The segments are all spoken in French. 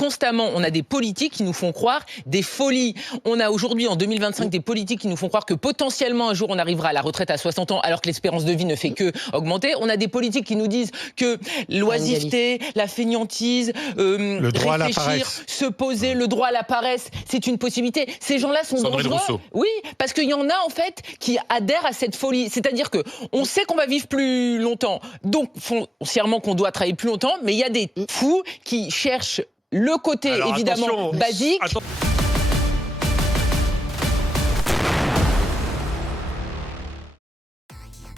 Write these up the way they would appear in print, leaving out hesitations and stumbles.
constamment, on a des politiques qui nous font croire des folies. On a aujourd'hui, en 2025, des politiques qui nous font croire que potentiellement, un jour, on arrivera à la retraite à 60 ans, alors que l'espérance de vie ne fait que augmenter. On a des politiques qui nous disent que l'oisiveté, la fainéantise, le droit réfléchir, se poser, le droit à la paresse, c'est une possibilité. Ces gens-là sont dangereux. Oui, parce qu'il y en a, en fait, qui adhèrent à cette folie. C'est-à-dire que on sait qu'on va vivre plus longtemps, donc foncièrement qu'on doit travailler plus longtemps, mais il y a des fous qui cherchent le côté, alors, évidemment, basique.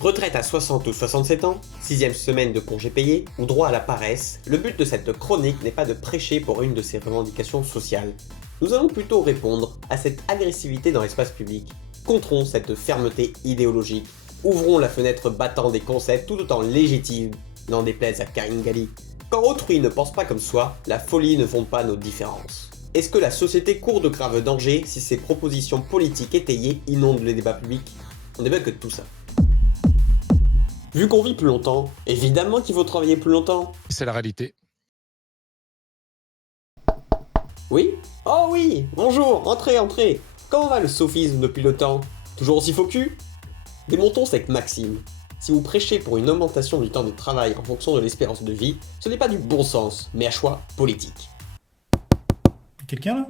Retraite à 60 ou 67 ans, 6e semaine de congé payé ou droit à la paresse, le but de cette chronique n'est pas de prêcher pour une de ces revendications sociales. Nous allons plutôt répondre à cette agressivité dans l'espace public. Controns cette fermeté idéologique. Ouvrons la fenêtre battant des concepts tout autant légitimes, n'en déplaise à Karine Galli. Quand autrui ne pense pas comme soi, la folie ne fonde pas nos différences. Est-ce que la société court de graves dangers si ces propositions politiques étayées inondent les débats publics? On débute que de tout ça. Vu qu'on vit plus longtemps, évidemment qu'il faut travailler plus longtemps. C'est la réalité. Oui? Oh oui! Bonjour, entrez, entrez! Comment va le sophisme depuis le temps? Toujours aussi faux cul? Démontons cette maxime. Si vous prêchez pour une augmentation du temps de travail en fonction de l'espérance de vie, ce n'est pas du bon sens, mais un choix politique. Quelqu'un là?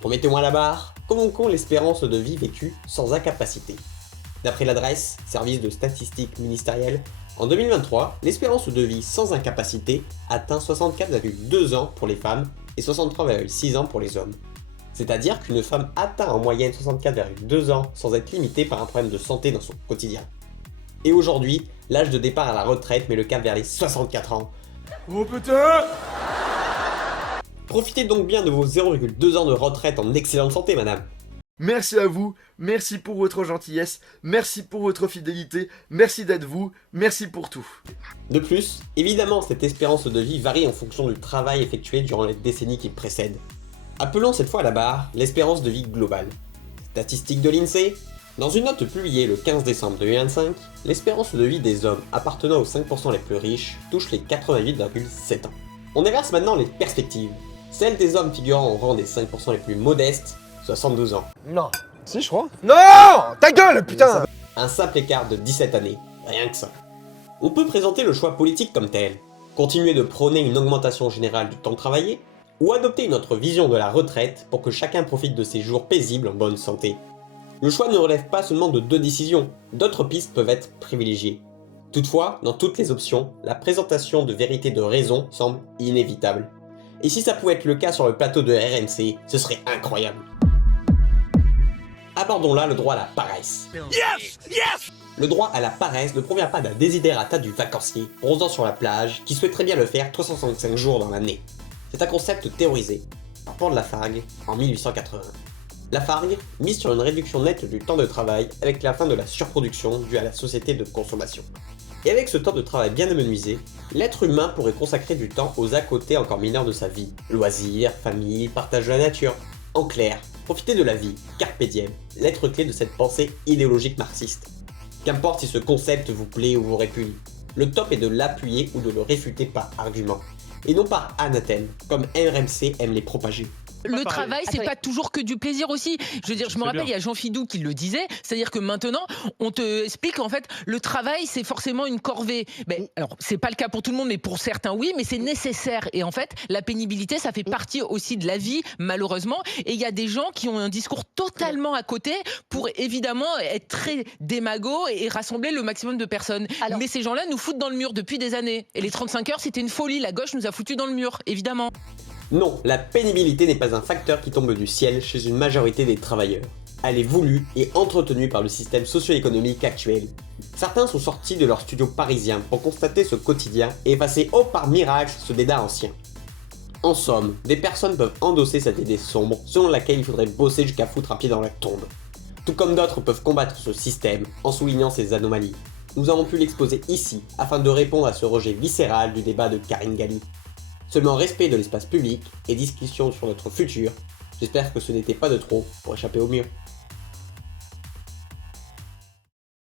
Remettez-moi la barre. Convoquons l'espérance de vie vécue sans incapacité. D'après l'adresse, service de statistiques ministérielles, en 2023, l'espérance de vie sans incapacité atteint 64,2 ans pour les femmes et 63,6 ans pour les hommes. C'est-à-dire qu'une femme atteint en moyenne 64,2 ans sans être limitée par un problème de santé dans son quotidien. Et aujourd'hui, l'âge de départ à la retraite met le cap vers les 64 ans. Oh putain! Profitez donc bien de vos 0,2 ans de retraite en excellente santé, madame. Merci à vous, merci pour votre gentillesse, merci pour votre fidélité, merci d'être vous, merci pour tout. De plus, évidemment, cette espérance de vie varie en fonction du travail effectué durant les décennies qui précèdent. Appelons cette fois à la barre l'espérance de vie globale. Statistique de l'INSEE. Dans une note publiée le 15 décembre 2025, l'espérance de vie des hommes appartenant aux 5% les plus riches touche les 88,7 ans. On inverse maintenant les perspectives. Celle des hommes figurant au rang des 5% les plus modestes, 62 ans. Non. Si, je crois. Non! Ta gueule, putain! Un simple écart de 17 années, rien que ça. On peut présenter le choix politique comme tel, continuer de prôner une augmentation générale du temps travaillé, ou adopter une autre vision de la retraite pour que chacun profite de ses jours paisibles en bonne santé. Le choix ne relève pas seulement de deux décisions, d'autres pistes peuvent être privilégiées. Toutefois, dans toutes les options, la présentation de vérité de raison semble inévitable. Et si ça pouvait être le cas sur le plateau de RMC, ce serait incroyable. Abordons là le droit à la paresse. Yes! Yes! Le droit à la paresse ne provient pas d'un desiderata du vacancier, rosant sur la plage, qui souhaiterait bien le faire 365 jours dans l'année. C'est un concept théorisé par Paul Lafargue en 1880. Lafargue mise sur une réduction nette du temps de travail avec la fin de la surproduction due à la société de consommation. Et avec ce temps de travail bien amenuisé, l'être humain pourrait consacrer du temps aux à côté encore mineurs de sa vie. Loisirs, famille, partage de la nature. En clair, profiter de la vie, carpe diem, l'être clé de cette pensée idéologique marxiste. Qu'importe si ce concept vous plaît ou vous répugne, le top est de l'appuyer ou de le réfuter par argument, et non par anathème, comme RMC aime les propager. Le travail, c'est pas toujours que du plaisir aussi. Je veux dire, je me rappelle, il y a Jean Fidou qui le disait, c'est-à-dire que maintenant, on te explique qu'en fait, le travail, c'est forcément une corvée. Ben, alors, c'est pas le cas pour tout le monde, mais pour certains, oui, mais c'est nécessaire. Et en fait, la pénibilité, ça fait partie aussi de la vie, malheureusement. Et il y a des gens qui ont un discours totalement à côté pour, évidemment, être très démago et rassembler le maximum de personnes. Alors, mais ces gens-là nous foutent dans le mur depuis des années. Et les 35 heures, c'était une folie. La gauche nous a foutus dans le mur, évidemment. Non, la pénibilité n'est pas un facteur qui tombe du ciel chez une majorité des travailleurs. Elle est voulue et entretenue par le système socio-économique actuel. Certains sont sortis de leur studio parisien pour constater ce quotidien et effacer par miracle ce dédain ancien. En somme, des personnes peuvent endosser cette idée sombre selon laquelle il faudrait bosser jusqu'à foutre un pied dans la tombe. Tout comme d'autres peuvent combattre ce système en soulignant ses anomalies. Nous avons pu l'exposer ici afin de répondre à ce rejet viscéral du débat de Karine Galli. Seulement respect de l'espace public et discussion sur notre futur, j'espère que ce n'était pas de trop pour échapper au mur.